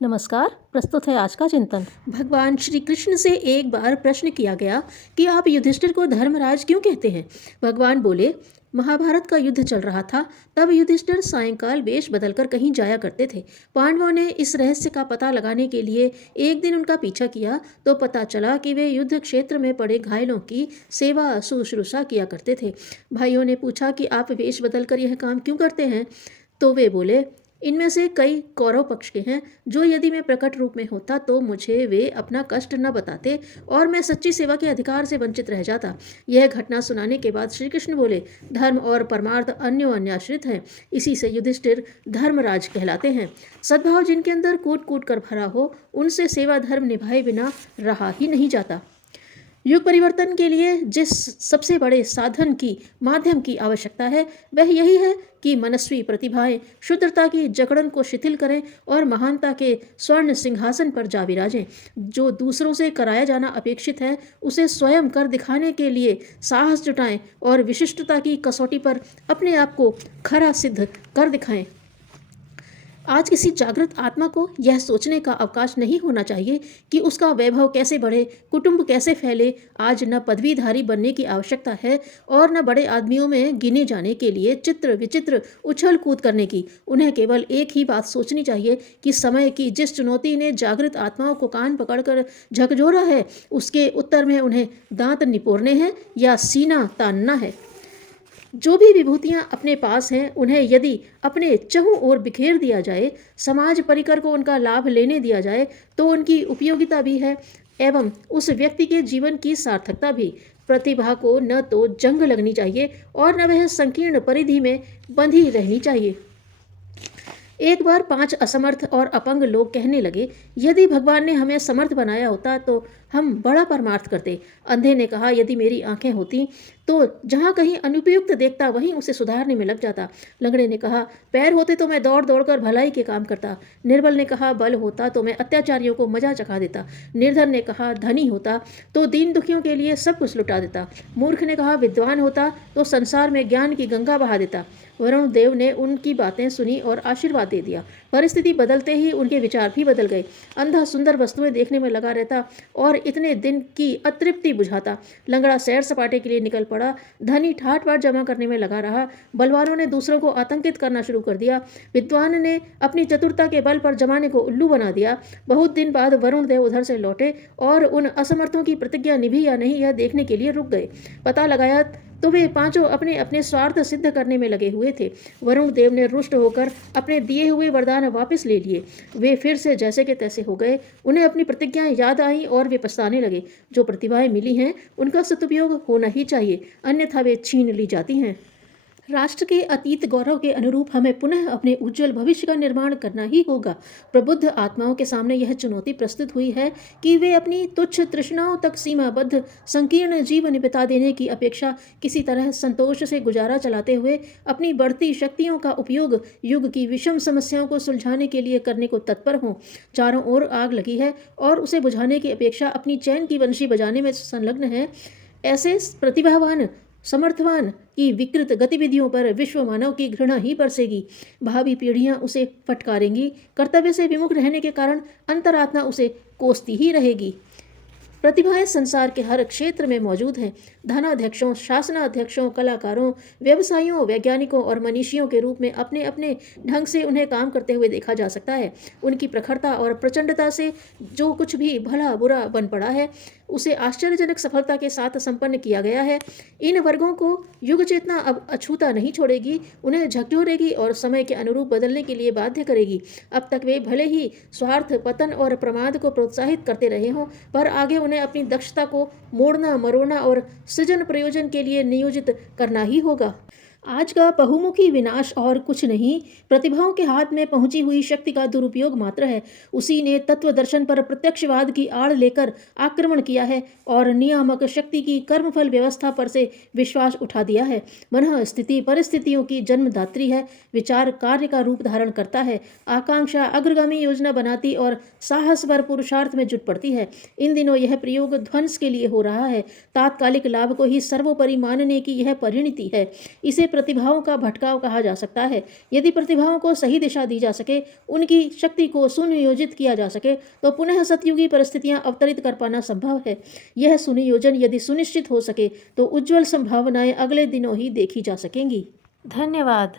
नमस्कार। प्रस्तुत है आज का चिंतन। भगवान श्री कृष्ण से एक बार प्रश्न किया गया कि आप युधिष्ठिर को धर्मराज क्यों कहते हैं। भगवान बोले, महाभारत का युद्ध चल रहा था, तब युधिष्ठिर सायंकाल वेश बदलकर कहीं जाया करते थे। पांडवों ने इस रहस्य का पता लगाने के लिए एक दिन उनका पीछा किया तो पता चला कि वे युद्ध क्षेत्र में पड़े घायलों की सेवा शुश्रूषा किया करते थे। भाइयों ने पूछा कि आप वेश बदलकर यह काम क्यों करते हैं, तो वे बोले, इनमें से कई कौरव पक्ष के हैं, जो यदि मैं प्रकट रूप में होता तो मुझे वे अपना कष्ट न बताते और मैं सच्ची सेवा के अधिकार से वंचित रह जाता। यह घटना सुनाने के बाद श्री कृष्ण बोले, धर्म और परमार्थ अन्योन्याश्रित हैं, इसी से युधिष्ठिर धर्मराज कहलाते हैं। सद्भाव जिनके अंदर कूट कूट कर भरा हो, उनसे सेवा धर्म निभाए बिना रहा ही नहीं जाता। युग परिवर्तन के लिए जिस सबसे बड़े साधन की माध्यम की आवश्यकता है, वह यही है कि मनस्वी प्रतिभाएं शुद्धता की जकड़न को शिथिल करें और महानता के स्वर्ण सिंहासन पर जा विराजें। जो दूसरों से कराया जाना अपेक्षित है, उसे स्वयं कर दिखाने के लिए साहस जुटाएं और विशिष्टता की कसौटी पर अपने आप को खरा सिद्ध कर दिखाएं। आज किसी जागृत आत्मा को यह सोचने का अवकाश नहीं होना चाहिए कि उसका वैभव कैसे बढ़े, कुटुंब कैसे फैले। आज न पदवीधारी बनने की आवश्यकता है और न बड़े आदमियों में गिने जाने के लिए चित्र विचित्र उछल कूद करने की। उन्हें केवल एक ही बात सोचनी चाहिए कि समय की जिस चुनौती ने जागृत आत्माओं को कान पकड़कर झकझोरा है, उसके उत्तर में उन्हें दांत निपोरने हैं या सीना तानना है। जो भी विभूतियां अपने पास हैं, उन्हें यदि अपने चहुं ओर बिखेर दिया जाए, समाज परिकर को उनका लाभ लेने दिया जाए, तो उनकी उपयोगिता भी है एवं उस व्यक्ति के जीवन की सार्थकता भी। प्रतिभा को न तो जंग लगनी चाहिए और न वह संकीर्ण परिधि में बंधी रहनी चाहिए। एक बार 5 असमर्थ और अपंग लोग कहने लगे, यदि भगवान ने हमें समर्थ बनाया होता तो हम बड़ा परमार्थ करते। अंधे ने कहा, यदि मेरी आंखें होती तो जहाँ कहीं अनुपयुक्त देखता वहीं उसे सुधारने में लग जाता। लंगड़े ने कहा, पैर होते तो मैं दौड़ दौड़ कर भलाई के काम करता। निर्बल ने कहा, बल होता तो मैं अत्याचारियों को मजा चखा देता। निर्धन ने कहा, धनी होता तो दीन दुखियों के लिए सब कुछ लुटा देता। मूर्ख ने कहा, विद्वान होता तो संसार में ज्ञान की गंगा बहा देता। वरुण देव ने उनकी बातें सुनी और आशीर्वाद दे दिया। परिस्थिति बदलते ही उनके विचार भी बदल गए। अंधा सुंदर वस्तुएं देखने में लगा रहता और इतने दिन की अतृप्ति बुझाता। लंगड़ा सैर सपाटे के लिए निकल पड़ा। धनी ठाट बाट जमा करने में लगा रहा। बलवानों ने दूसरों को आतंकित करना शुरू कर दिया। विद्वान ने अपनी चतुरता के बल पर जमाने को उल्लू बना दिया। बहुत दिन बाद वरुण देव उधर से लौटे और उन असमर्थों की प्रतिज्ञा निभी या नहीं यह देखने के लिए रुक गए। पता लगाया तो वे पांचों अपने अपने स्वार्थ सिद्ध करने में लगे हुए थे। वरुण देव ने रुष्ट होकर अपने दिए हुए वरदान वापस ले लिए। वे फिर से जैसे के तैसे हो गए। उन्हें अपनी प्रतिज्ञाएं याद आई और वे पछताने लगे। जो प्रतिभाएं मिली हैं, उनका सदुपयोग होना ही चाहिए, अन्यथा वे छीन ली जाती हैं। राष्ट्र के अतीत गौरव के अनुरूप हमें पुनः अपने उज्जवल भविष्य का निर्माण करना ही होगा। प्रबुद्ध आत्माओं के सामने यह चुनौती प्रस्तुत हुई है कि वे अपनी तुच्छ तृष्णाओं तक सीमाबद्ध संकीर्ण जीवन बिता देने की अपेक्षा किसी तरह संतोष से गुजारा चलाते हुए अपनी बढ़ती शक्तियों का उपयोग युग की विषम समस्याओं को सुलझाने के लिए करने को तत्पर हों। चारों ओर आग लगी है और उसे बुझाने की अपेक्षा अपनी चैन की बंशी बजाने में संलग्न है। ऐसे प्रतिभावान समर्थवान की विकृत गतिविधियों पर विश्व मानव की घृणा ही बरसेगी। भावी पीढ़ियां उसे फटकारेंगी। कर्तव्य से विमुख रहने के कारण अंतरात्मा उसे कोसती ही रहेगी। प्रतिभाएं संसार के हर क्षेत्र में मौजूद हैं। धनाध्यक्षों, शासनाध्यक्षों, कलाकारों, व्यवसायियों, वैज्ञानिकों और मनीषियों के रूप में अपने अपने ढंग से उन्हें काम करते हुए देखा जा सकता है। उनकी प्रखरता और प्रचंडता से जो कुछ भी भला बुरा बन पड़ा है, उसे आश्चर्यजनक सफलता के साथ संपन्न किया गया है। इन वर्गों को युग चेतना अब अछूता नहीं छोड़ेगी, उन्हें झकझोरेगी और समय के अनुरूप बदलने के लिए बाध्य करेगी। अब तक वे भले ही स्वार्थ, पतन और प्रमाद को प्रोत्साहित करते रहे हों, पर आगे उन्हें अपनी दक्षता को मोड़ना मरोड़ना और सृजन प्रयोजन के लिए नियोजित करना ही होगा। आज का बहुमुखी विनाश और कुछ नहीं, प्रतिभाओं के हाथ में पहुंची हुई शक्ति का दुरुपयोग मात्र है। उसी ने तत्व दर्शन पर प्रत्यक्षवाद की आड़ लेकर आक्रमण किया है और नियामक शक्ति की कर्मफल व्यवस्था पर से विश्वास उठा दिया है। मन स्थिति परिस्थितियों की जन्मदात्री है। विचार कार्य का रूप धारण करता है। आकांक्षा अग्रगामी योजना बनाती और साहस व पुरुषार्थ में जुट पड़ती है। इन दिनों यह प्रयोग ध्वंस के लिए हो रहा है। तात्कालिक लाभ को ही सर्वोपरि मानने की यह परिणति है। इसे प्रतिभाओं का भटकाव कहा जा सकता है। यदि प्रतिभाओं को सही दिशा दी जा सके, उनकी शक्ति को सुनियोजित किया जा सके, तो पुनः सतयुगी परिस्थितियां अवतरित कर पाना संभव है। यह सुनियोजन यदि सुनिश्चित हो सके तो उज्ज्वल संभावनाएं अगले दिनों ही देखी जा सकेंगी। धन्यवाद।